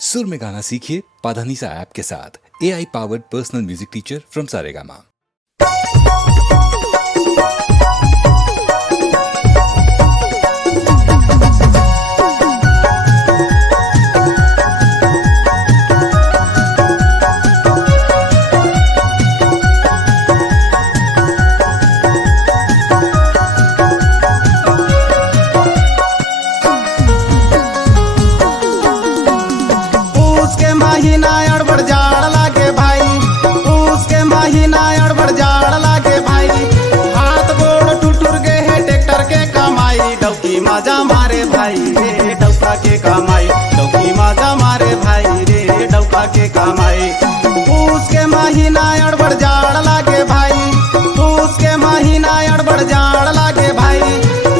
सुर में गाना सीखिए पाधानीसा ऐप के साथ। AI powered personal music teacher from Saregama. महीना अड़बड़ जाड़ लागे भाई, उसके महीना अड़बड़ जाड़ लागे भाई। हाथ गोड़ टूटुर गए है ट्रैक्टर के कमाई, डौकी माजा मारे भाई रे डौका के कमाई, डौकी माजा मारे भाई रे डौका के कमाई। उसके महीना अड़बड़ जाड़ लागे भाई, उसके महीना अड़बड़ जाड़ लागे भाई।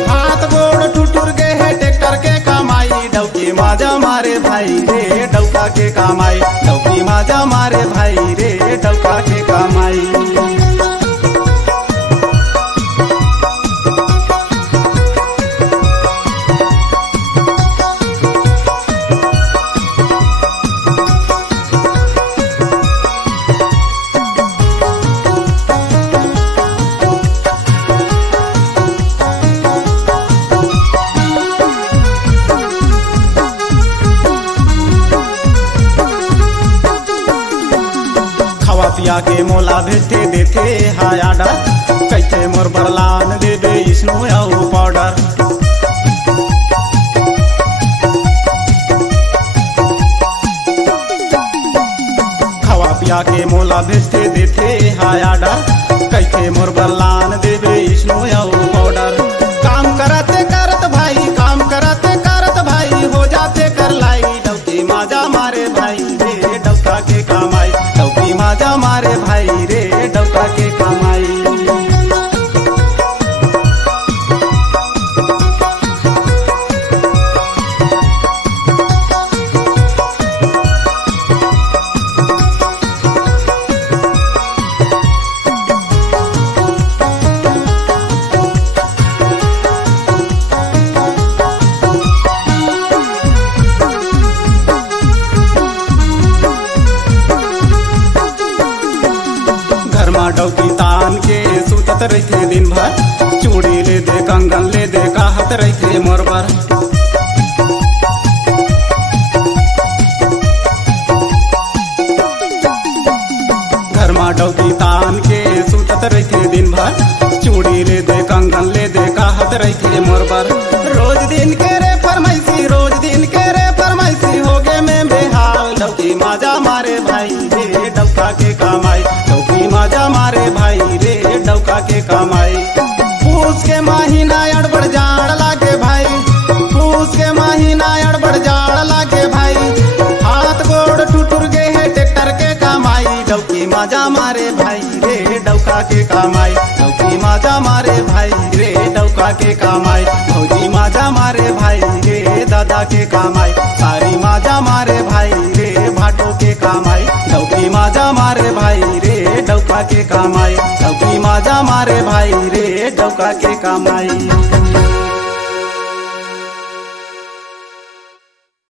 हाथ गोड़ टूटुर गए है ट्रैक्टर के कमाई, डौकी माजा मारे भाई रे डौका के कमाई, डौकी माजा मारे भाई रे डौका के कमाई। पिया के मोला भेजते देते हाय आडर, कैसे मोर बरलान देबे इसनो आउ पाउडर। खवा पिया के मोला भेजते देते हाय आडर, कैसे मोर बरलान देबे इसनो आउ पाउडर। काम करते करत भाई, काम करते करत भाई, हो जाते कर लाई डौकी माजा मारे भाई रे डौका के कमाई, डौकी माजा मारे भाई रे डौका के कमाई। डौकी तान के सुतत रहते दिन भर, चूड़ी ले दे कंगन ले दे कहत रहते मोर बर। घर में डौकी तान के सुतत रहते दिन भर, चूड़ी ले दे कंगन ले दे कहत रहते मोर बर। रोज दिन के रे फरमाइशी, रोज दिन के रे फरमाइशी, हो गे में बेहाल डौकी माजा मारे भाई रे डौका के कमाई, डौकी माजा मारे भाई रे डौका के कमाई। पूस के महीना अड़बड़ जाड़ लागे भाई, पूस के महीना अड़बड़ जाड़ लागे भाई। हाथ गोड़ टूटुर गए है ट्रैक्टर के कमाई, डौकी माजा मारे भाई रे डौका के कमाई, डौकी माजा मारे भाई रे डौका के कमाई। भौजी माजा मारे भाई रे दादा के कमाई, सारी माजा मारे भाई रे भाटो के कमाई, डौकी माजा मारे भाई रे डौका के कमाई, डौकी माजा मारे भाई रे डौका के कमाई।